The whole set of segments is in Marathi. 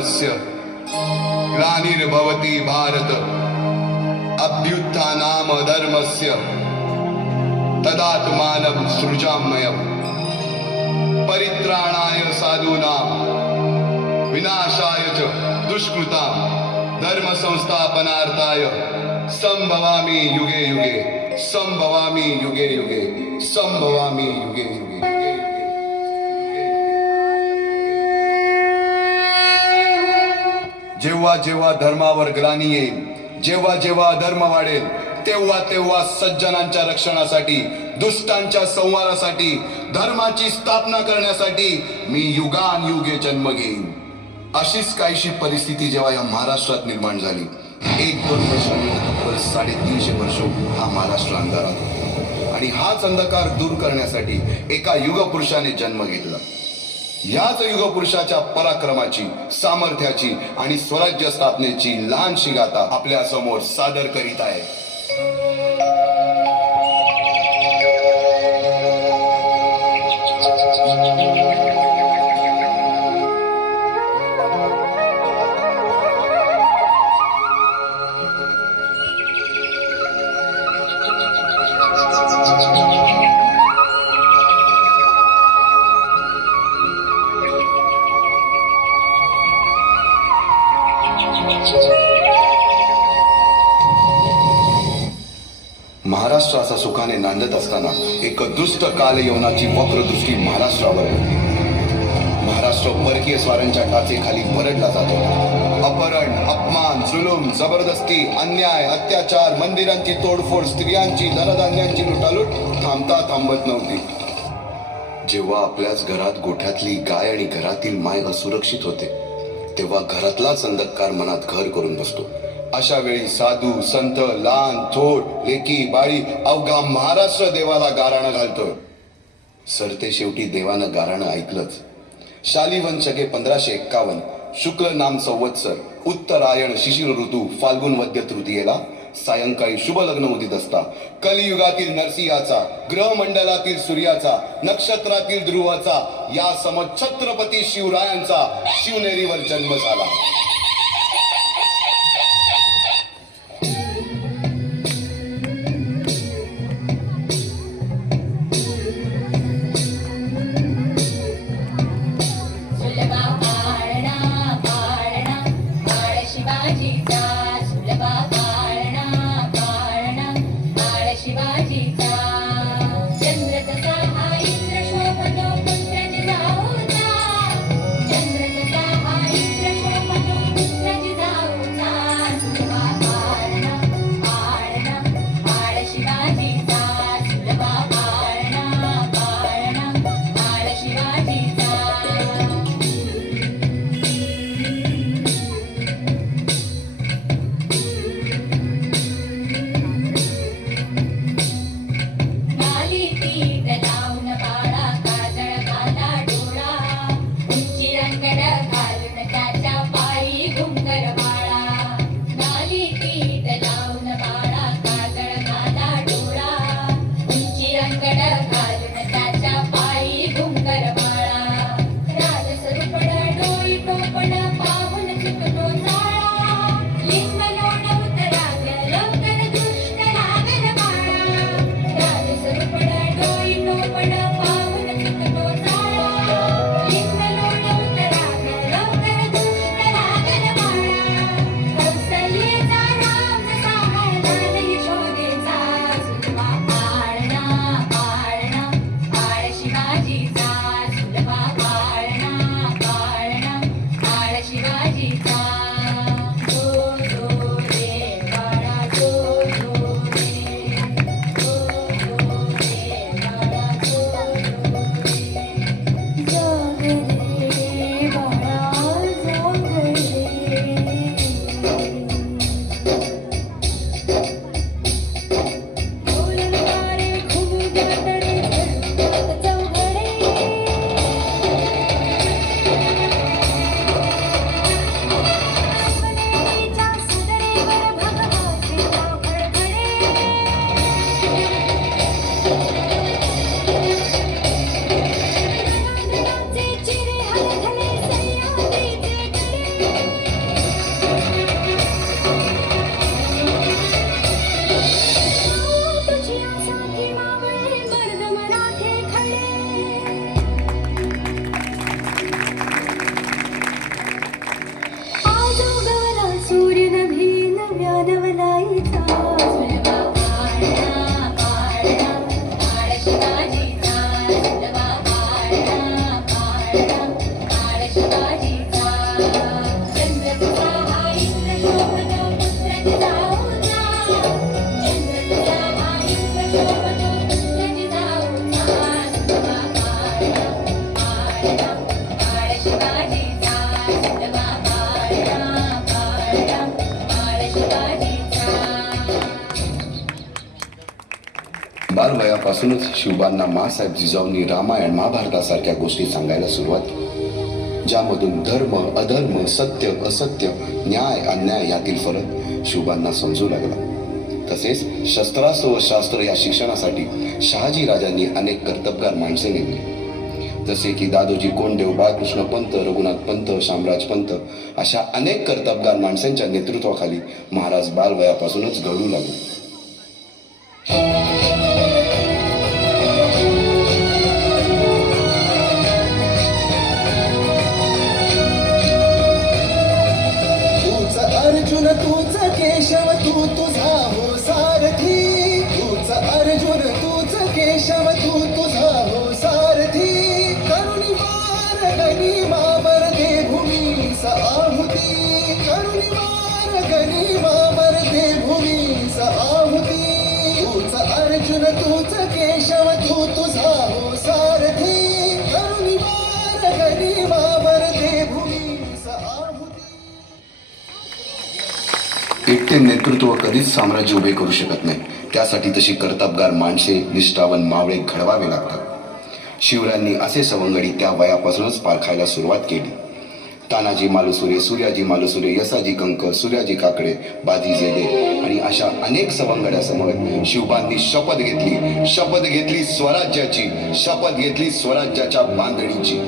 धर्मस्य ग्लानिर्भवति भारत अभ्युत्थानाम धर्मस्य तदात्मानं सृजाम्यहम् परित्राणाय साधूनां विनाशाय च दुष्कृतां धर्म संस्थापनार्थाय संभवामि युगे युगे संभवामि युगे युगे संभवामि युगे युगे। जेव्हा जेव्हा धर्मावर ग्लानी येईल, जेव्हा जेव्हा अधर्म वाढेल, तेव्हा तेव्हा सज्जनांच्या रक्षणासाठी, दुष्टांच्या संहारासाठी, धर्माची स्थापना करण्यासाठी मी युगानुयुगे जन्म घेईन। अशीच काहीशी परिस्थिती जेव्हा या महाराष्ट्रात निर्माण झाली, 1-2 वर्षांनी 350 वर्ष हा महाराष्ट्र अंधारात होता आणि हाच अंधकार दूर करण्यासाठी एका युगपुरुषाने जन्म घेतला। याच युगपुरुषाच्या पराक्रमाची, सामर्थ्याची आणि स्वराज्य स्थापनेची लहानशी गाथा आपल्या समोर सादर करीत आहे। महाराष्ट्र असा सुखाने नांदत असताना एक दुष्ट कालयवनाची वक्रदृष्टी महाराष्ट्रावर होती। महाराष्ट्र परकीय स्वारांच्या टाचेखाली भरडला जातो। अपहरण, अपमान, जुलूम, जबरदस्ती, अन्याय, अत्याचार, मंदिरांची तोडफोड, स्त्रियांची, धनधान्यांची लुटालूट थांबता थांबत नव्हती। जेव्हा आपल्याच घरात गोठ्यातली गाय आणि घरातील माय असुरक्षित होते, तेव्हा घरातलाच अंधकार मनात घर करून बसतो। अशा वेळी साधू, संत, लहान, थोर, लेकी, बाळी अवघा महाराष्ट्र देवाला गाराणं घालतोय। सरते शेवटी देवानं गाराणं ऐकलंच। शालिवन शके 1551 शुक्ल नाम संवत्सर उत्तरायण शिशिर ऋतू फाल्गुन वद्य तृतीयेला सायंकाळी शुभ लग्न उदित असता कलियुगातील नरसिंहाचा, ग्रहमंडलातील सूर्याचा, नक्षत्रातील ध्रुवाचा, या समछत्रपती शिवरायांचा शिवनेरीवर जन्म झाला। त्यापासूनच शिवबांना माँसाहेब जिजाऊंनी रामायण महाभारतासारख्या गोष्टी सांगायला सुरुवात केली, ज्यामधून धर्म अधर्म सत्य असत्य न्याय अन्याय यातील फरक शिवबांना समजू लागला. तसेच शस्त्रास्त्र व शास्त्र या शिक्षणासाठी शहाजी राजांनी अनेक कर्तबगार माणसे नेमली, जसे की दादोजी कोंडदेव, बाळकृष्ण पंत, रघुनाथ पंत, शामराज पंत अशा अनेक कर्तबगार माणसांच्या नेतृत्वाखाली महाराज बालवयापासूनच घडू लागले. अर्जुन तूच केशव तू तुझा हो सारथी, तूच अर्जुन तूच केशव तू तुझा हो सारथी. करुणी मार गनिमावर दे भूमीस आहुती, करुणी मार गनिमावर दे भूमीस आहुती. तूच अर्जुन तूच केशव तू तुझा हो सारथी, करुणी मार गनिमावर दे भूमीस आहुती. एकटे नेतृत्व कधीच साम्राज्य उभे करू शकत नाही. त्यासाठी तशी कर्तबगार माणसे, निष्ठावान मावळे घडवावे लागतात. शिवरायांनी असे सवंगडी त्या वयापासूनच पारखायला सुरुवात केली. तानाजी मालुसरे, सूर्याजी मालुसरे, यसाजी कंक, सूर्याजी काकडे, बाजी जेदे आणि अशा अनेक सवंगड्यासमोर शिवबांनी शपथ घेतली स्वराज्याची, शपथ घेतली स्वराज्याच्या बांधणीची.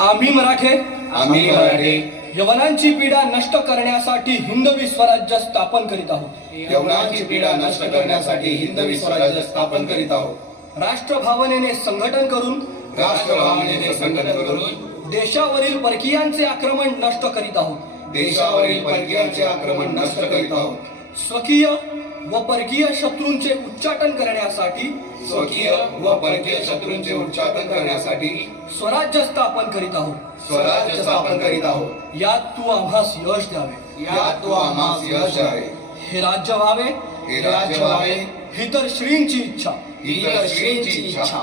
आम्ही मराठे यवनांची पीडा नष्ट करण्यासाठी हिंदवी स्वराज्य स्थापन करीत आहोत. यवनांची पीडा नष्ट करण्यासाठी हिंदवी स्वराज्य स्थापन करीत आहोत. राष्ट्रभावनेने संघटन करून देशावरील परकीयांचे आक्रमण नष्ट करीत आहोत. देशावरील परकीयांचे आक्रमण नष्ट करीत आहोत. स्वकीय व परकीय शत्रूंचे उच्चाटन करण्यासाठी उच्चाटन करण्यासाठी स्वराज्य स्थापन करीत आहोत. स्वराज्य स्थापन करीत आहोत. यात तू आम्हास यश द्यावे, यात तू आम्हास यश द्यावे. हे राज्य व्हावे, ही तर श्रींची इच्छा, ही तर श्रींची इच्छा.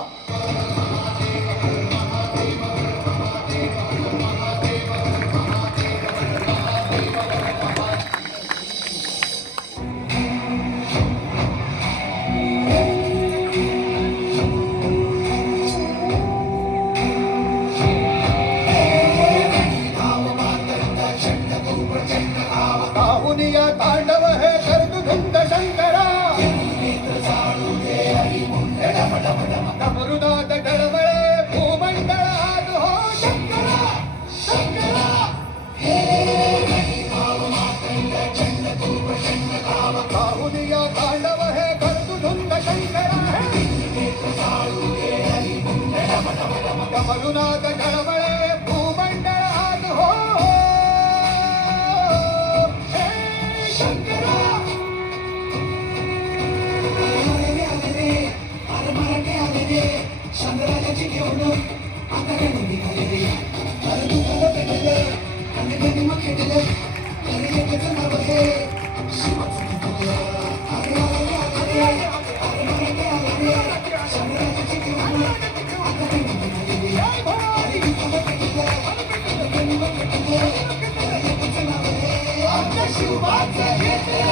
तांडव हे कर्तुधुंद शंकरा, मरुनाथ डळमळे भूमंडळ आज हो शंकरा, शंकरा. काहुनिया तांडव हे कर्तुधुंद शंकरा, मरुनाथ डळमळे भूमंडळ आज हो शंकराची घेऊन आता काय बंदी खाली अरे तू मला भेटले आणि कधी मग खेटले अरे एकच नाव आहे शिवाचं शंकराची घेऊन आता काय बंदी खाली अरे तू मला भेटले आणि कधी मग खेटले अरे एकच नाव आहे आपल्या शिवाचं घेतले.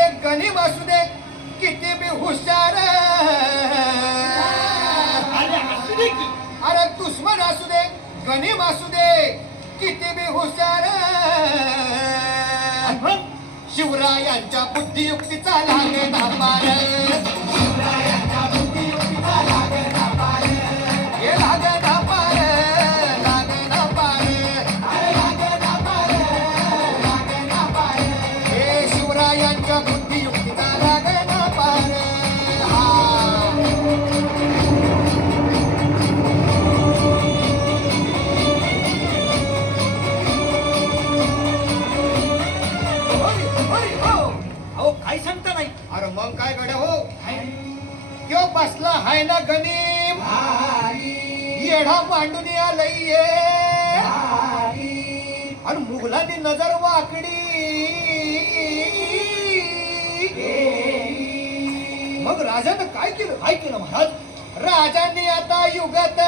दे गणिम असू दे किती बी हुशार, अरे दुश्मन असू दे गणिम असू दे किती बी हुशार, शिवरायांच्या बुद्धियुक्तीचा लागे धापार, शिवरायांच्या बुद्धियुक्तीचा लागे धापार, हे लागे धापार, लागे धापार, अरे लागे धापार, लागे धापार, हे शिवरायांच्या बुद्धियुक्तीचा लागे धापार. अहो काय सांगता नाही. अरे मग काय गड्या हो, क्यो बसला हाय ना गणिम, येढा मांडून आलंय, आणि मुघलांनी नजर वाकडी, मग राजानं काय केलं? काय केलं महाराज? राजांनी आता युगत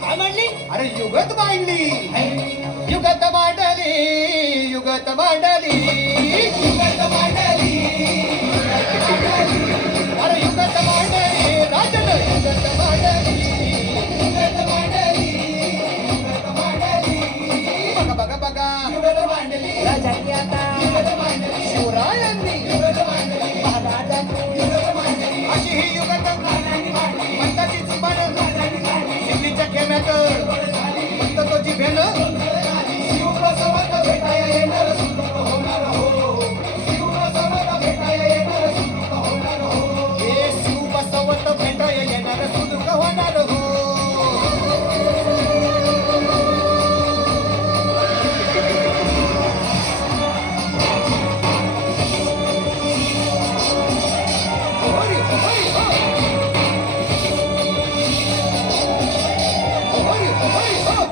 काय मांडली? अरे युगत मांडली, युगत मांडली, युगत मांडली, युगत मांडली, अरे युगत मांडली, राजानं युगत मांडली, युगत मांडली, युगत मांडली, बघा बघा बघा, युगत मांडली, राजांनी आता युगत मांडली, शिवरायांनी युगत मांडली, महाराजांनी युगत मांडली, अशी ही युगत मांडली, म्हणताची जुबान शिवलीच्या खेम्यात म्हणतो तो जिभेनं, शिवप्रसवात भेटाया येणार सुखरूप होणार हो, शिवप्रसवात भेटाया येणार सुखरूप होणार हो, हे शिवप्रसवात भेटाया येणार सुखरूप होणार हो.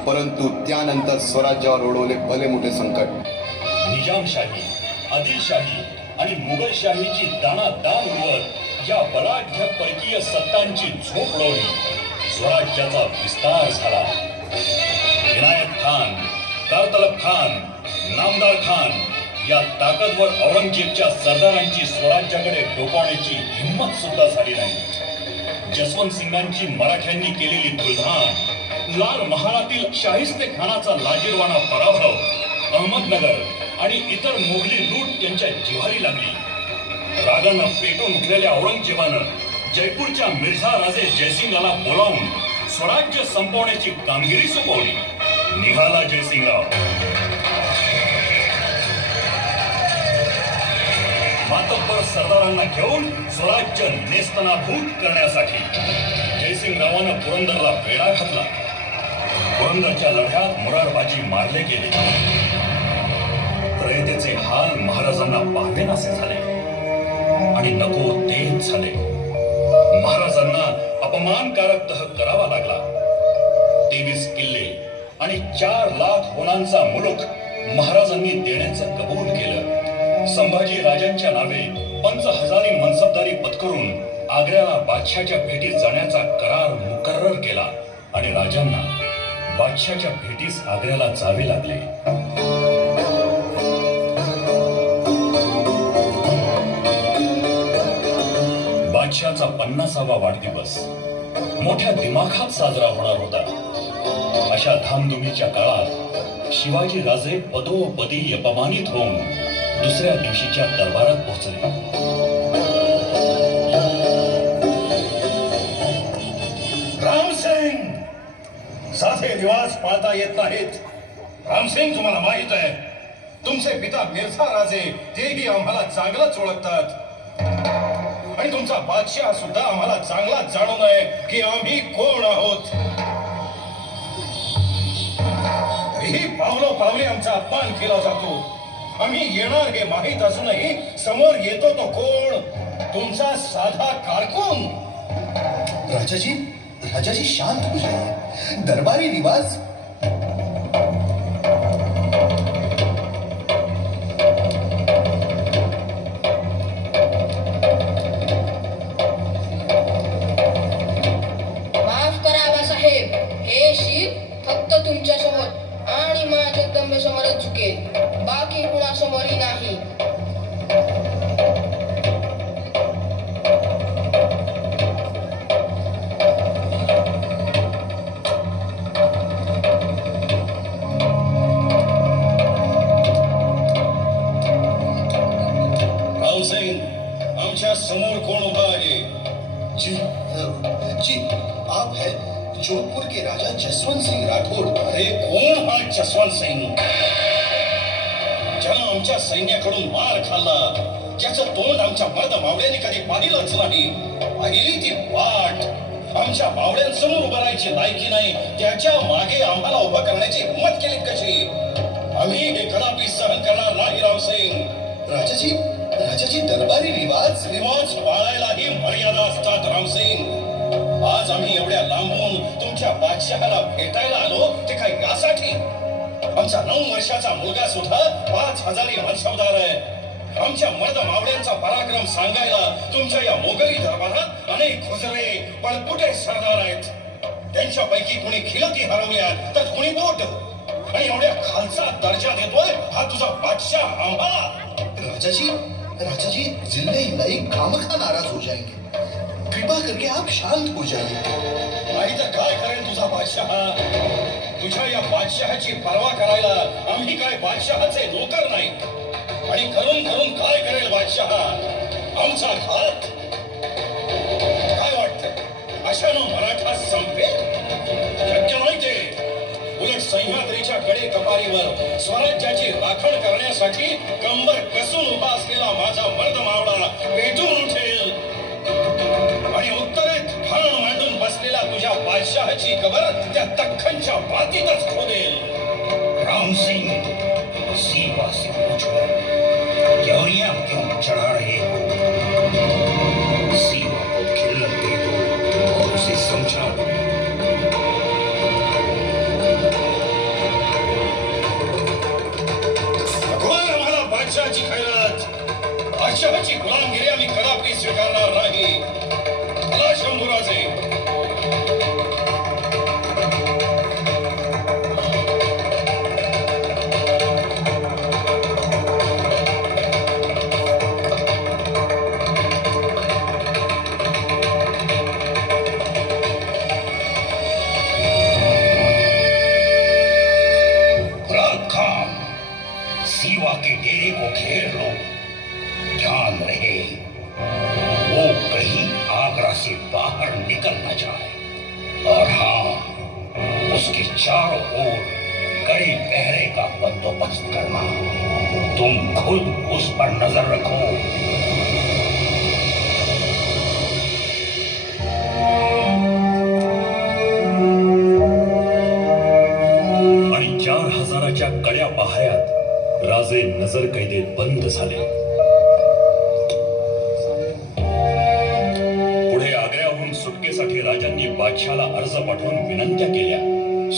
परंतु त्यानंतर स्वराज्यावर ओढवले भले मोठे संकट. निजामशाही, आदिलशाही आणि मुघलशाहीची दाणादाण उडवत या बलाढ्य परकीय सत्तांची झोप उडवली. स्वराज्याचा विस्तार झाला. इनायत खान, कारतलब खान, नामदार खान या ताकदवर औरंगजेबच्या सरदारांची स्वराज्याकडे डोकावण्याची हिंमत सुद्धा झाली नाही. जसवंत सिंगांची मराठ्यांनी केलेली धुळधाण, लाल महालातील शाहिस्ते खानाचा लाजीरवाणा पराभव, अहमदनगर आणि इतर मोगली लूट यांच्या जिव्हारी लागली. रागानं पेटून उठलेल्या औरंगजेबानं जयपूरच्या मिर्झा राजे जयसिंगाला बोलावून स्वराज्य संपवण्याची कामगिरी सोपवली. निघाला जयसिंगराव. मातब्बर सरदारांना घेऊन स्वराज्य नेस्तनाभूत करण्यासाठी जयसिंगरावानं पुरंदरला वेढा घातला. पुरंदरच्या लढ्यात मुरारबाजी मारले गेले. रयतेचे हाल महाराजांना पाहवेनासे झाले आणि नको तेच झाले. महाराजांना अपमानकारक तह करावा लागला. 23 किल्ले आणि 4 लाख होणांचा मुलूक महाराजांनी देण्याचं कबूल केलं. संभाजी राजांच्या नावे 50,000 मनसबदारी पत्करून आग्र्याला बादशाच्या भेटीस जाण्याचा करार मुकर्रर केला आणि राजांना बादशाच्या भेटीस आग्र्याला जावे लागले. बादशाचा 50वा वाढदिवस मोठ्या दिमाखात साजरा होणार होता. अशा धामधुमीच्या काळात शिवाजी राजे पदोपदी अपमानित होऊन दुसऱ्या दिवशीच्या दरबारात पोहोचले. रामसिंग, साधे निवास पाळता येत नाहीत. रामसिंग, तुम्हाला माहित आहे तुमचे पिता मिर्झा राजे तेही आम्हाला चांगलंच ओळखतात आणि तुमचा बादशाह सुद्धा आम्हाला चांगलाच जाणून आहे की आम्ही कोण आहोत. तरीही पावलोपावली आमचा अपमान केला जातो. आम्ही येणार हे माहीत असूनही समोर येतो तो कोण? तुमचा साधा कारकून. राजाजी, राजाजी शांत हो जाइए. दरबारी निवास. माफ करा आबासाहेब, हे शीर फक्त तुमच्या समोर आणि माझ्या जगदंबेसमोरच झुकेल, बाकी कुणासमोरही नाही. जसवंत सिंग राठोड. अरे कोण हा जसवंत सिंग? ज्यानं आमच्या सैन्याकडून मार खाल्ला, ज्याचं तोंड आमच्या मर्द मावळ्यांनी कधी पाहिलंच नाही. पाहिली ती वाट आमच्या मावळ्यांसमोर उभं राहायची लायकी नाही, त्याच्या मागे आम्हाला उभं करण्याची हिंमत केली कशी? आम्ही हे कदापि सहन करणार नाही रामसिंग. राजाजी दरबारी रिवाज. रिवाज पाळायलाही मर्यादा असतात रामसिंग. आज आम्ही एवढ्या लांबून तुमच्या बादशहाला भेटायला आलो ते काय यासाठी? आमचा 9 वर्षाचा मुलगा सुद्धा 5000 वंशवदार आहे. आमच्या मर्द मावळ्यांचा पराक्रम सांगायला तुमच्या या मोगली दरबारात अनेक खुजरे पळपुटे सरदार आहेत. त्यांच्यापैकी कुणी खिलती हरवल्यात तर कुणी बोट. आणि एवढ्या खालचा दर्जा देतोय हा तुझा बादशाह आम्हाला? राजाजी जिले इलाई खामखा नाराज हो जाएंगे. कृपा करके आप शांत हो जाइए. नाही तर काय करेल तुझा बादशाह? तुझ्या या बादशहाची पर्वा करायला आम्ही काय बादशहाचे नोकर नाही? आणि करून करून काय करेल बादशहा? आमचा घात? काय वाटतं अशानं मराठा संपेल? शक्य नाही ते. उलट सह्याद्रीच्या कडे कपारीवर स्वराज्याची राखण करण्यासाठी कंबर कसून उभा असलेला माझा मर्द मावळा पेटून उठेल आणि उत्तरेत ठाण मांडून बसलेला तुझ्या बादशहाची कबर त्या दख्खनच्या मातीतच खोदेल. रामसिंह, सीवा से पूछो, जोरियां क्यों चढ़ा रहे हो? सीवा को खिल्लत दे दो और उसे समझा दो. आम्हाला बादशहाची खैरत, बादशहाची गुलामगिरी आम्ही कदापि स्वीकारणार नाही. मला शंभूराजे सीवा के डेरे को घेर लो. ध्यान रहे वो कहीं आगरा से बाहर निकल न जाए. और हाँ, उसके चारों ओर कड़े पहरे का बंदोबस्त करना. तुम खुद उस पर नजर रखो. आणि 4000च्या कड्या पहाऱ्यात राजे नजर कैदेत बंद झाले. पुढे आग्र्याहून सुटकेसाठी राजांनी बादशाला अर्ज पाठवून विनंत्या केल्या.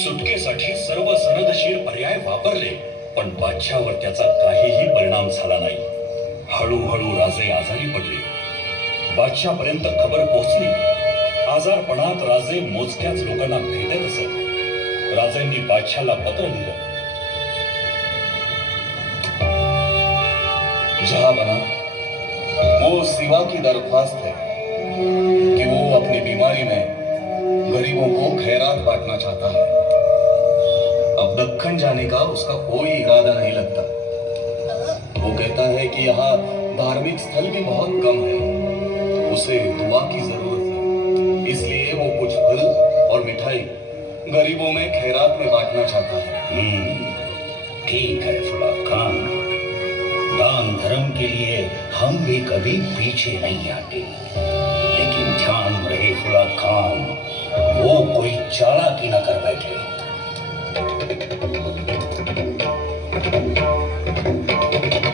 सुटकेसाठी सर्व सनदशीर पर्याय वापरले, पण बादशावर त्याचा काहीही परिणाम झाला नाही. हळूहळू राजे आजारी पडले. बादशापर्यंत खबर पोहोचली. आजारपणात राजे मोजक्याच लोकांना भेटत असत. राजांनी बादशाला पत्र लिहिलं. जहांपना, वो सिवा की दरख्वास्त है कि वो अपनी बीमारी में गरीबों को खैरात बांटना चाहता है. अब दक्खन जाने का उसका कोई इरादा नहीं लगता. वो कहता है कि यहाँ धार्मिक स्थल भी बहुत कम है. उसे दुआ की जरूरत है, इसलिए वो कुछ फल और मिठाई गरीबों में खैरात में बांटना चाहता है. ठीक है फुलाद खान, दान धर्म के लिए हम भी कभी पीछे नहीं आते. लेकिन ध्यान रहे फुलाद खान, वो कोई चालाकी न कर बैठे.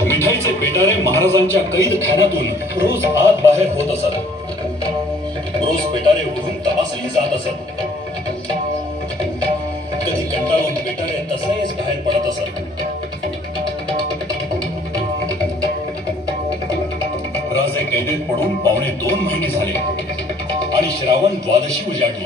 मिठाईचे पेटारे महाराजांच्या कैद खाण्यातून रोज आत बाहेर होत असत. रोज पेटारे उघडून तपासली जात असत. कधी कंटाळून पेटारे तसेच बाहेर पडत असत. राजे कैदेत पडून 2.5 महिने झाले आणि श्रावण द्वादशी उजाडली.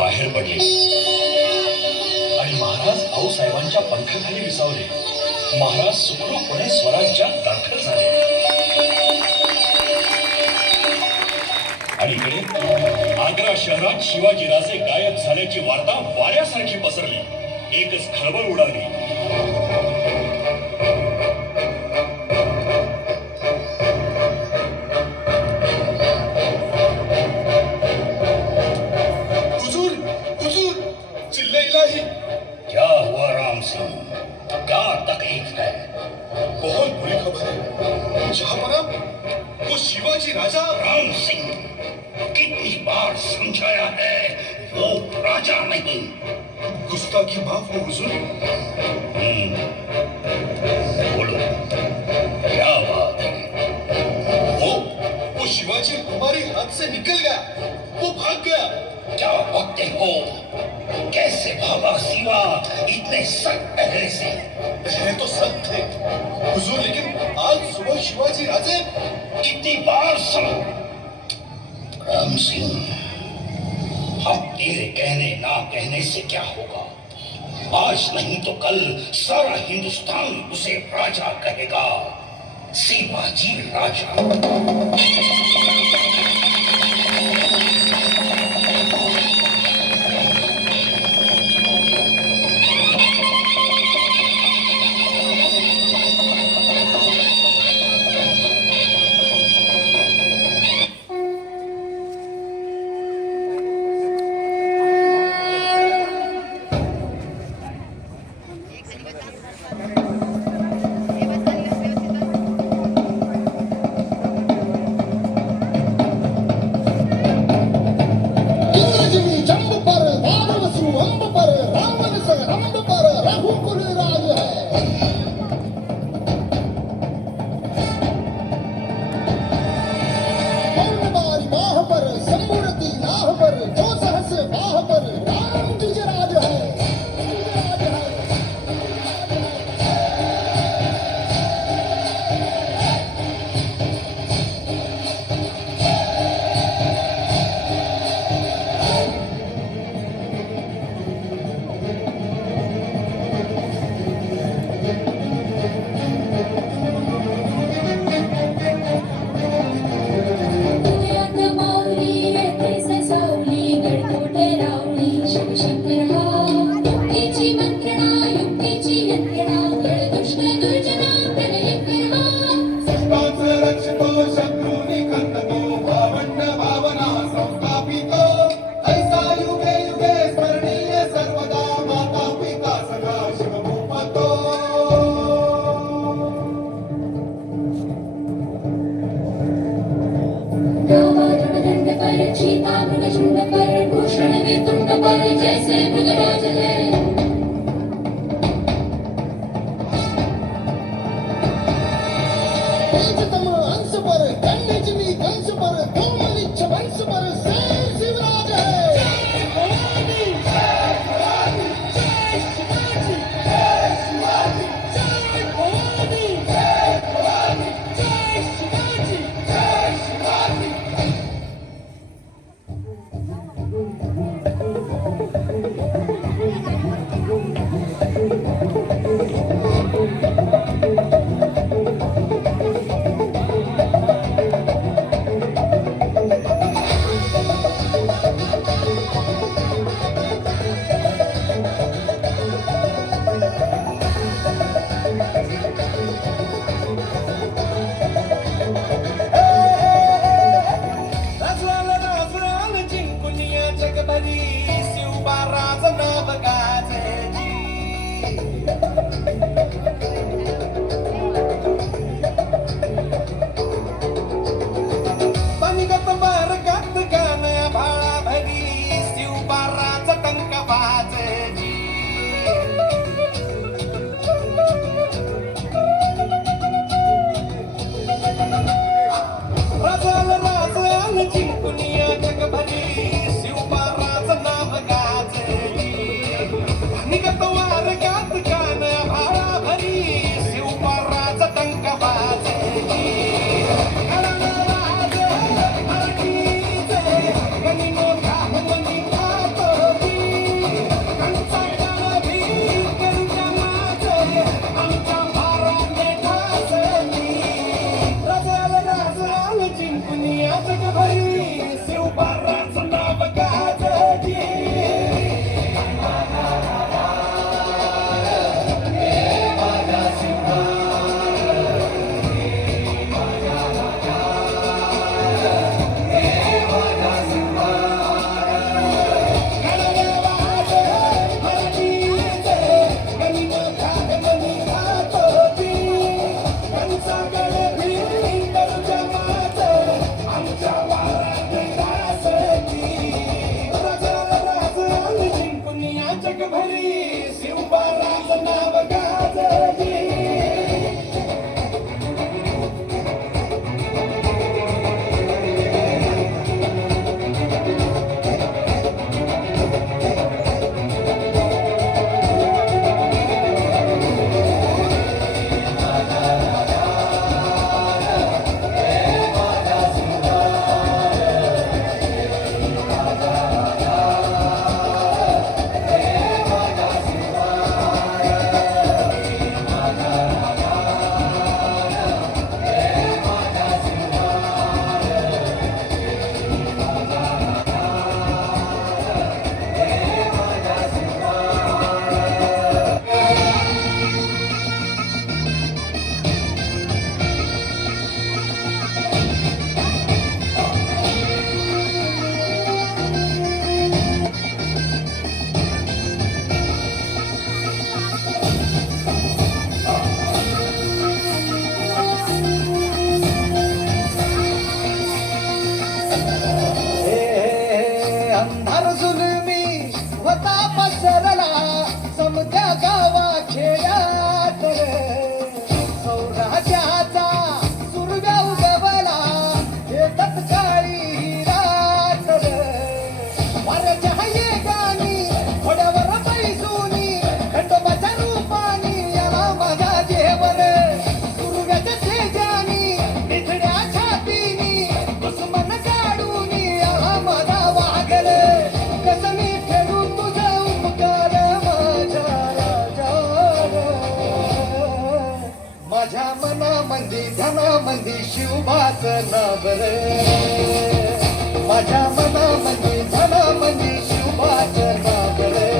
बाहेर पडले आणि महाराज आऊसाहेबांच्या पंखाखाली विसावले. महाराज सुखरूपपणे स्वराज्यात दाखल झाले. आणि इकडे आग्रा शहरात शिवाजीराजे गायब झाल्याची वार्ता वाऱ्यासारखी पसरली. एकच खळबळ उडाली. हुजूर हुजूर चिल्ले इलाही. क्या हुआ राम सिंह? क्या तकलीफ है? बहुत बुरी खबर है जहांपना, वो शिवाजी राजा राम सिंह, कितनी बार समझाया है वो राजा नहीं. गुस्ताखी माफ हो हुजूर. बोलो क्या बात है? वो शिवाजी हमारे हाथ से निकल गया. वो भाग गया. क्या बकते हो? कैसे भागा शिवा इतने सख्त पहरे से? है तो सख्त थे हुजूर, लेकिन आज सुबह शिवाजी राजे. कितनी बार सुनो राम सिंह, अब तेरे कहने ना कहने से क्या होगा? आज नहीं तो कल सारा हिंदुस्तान उसे राजा कहेगा. शिवाजी राजा. मनामंदी धनामंदी शिवबाचं नाव रे माझ्या मनामंदी धनामंदी शिवबाचं नाव रे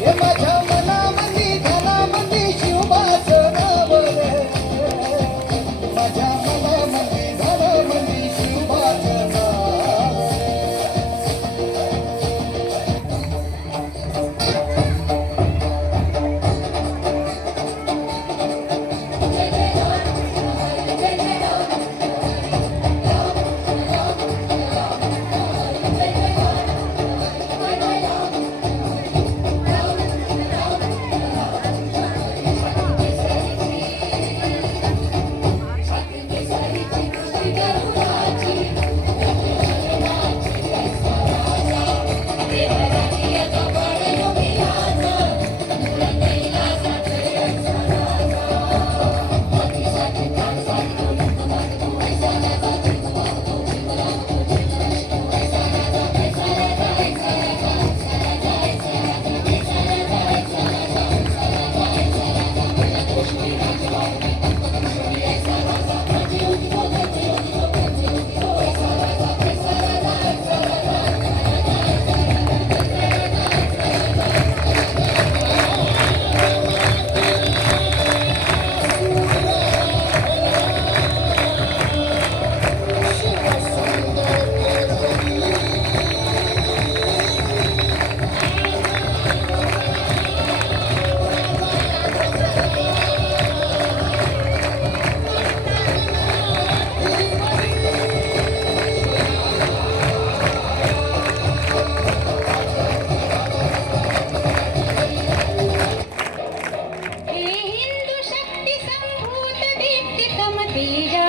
हे माझ्या मनामंदी धनामंदी शिवबाचं नाव रे माझ्या मनामंदी धनामंदी शिवबाचं नाव हे हिंदू शक्ती संभूत दीप्तितम तेजा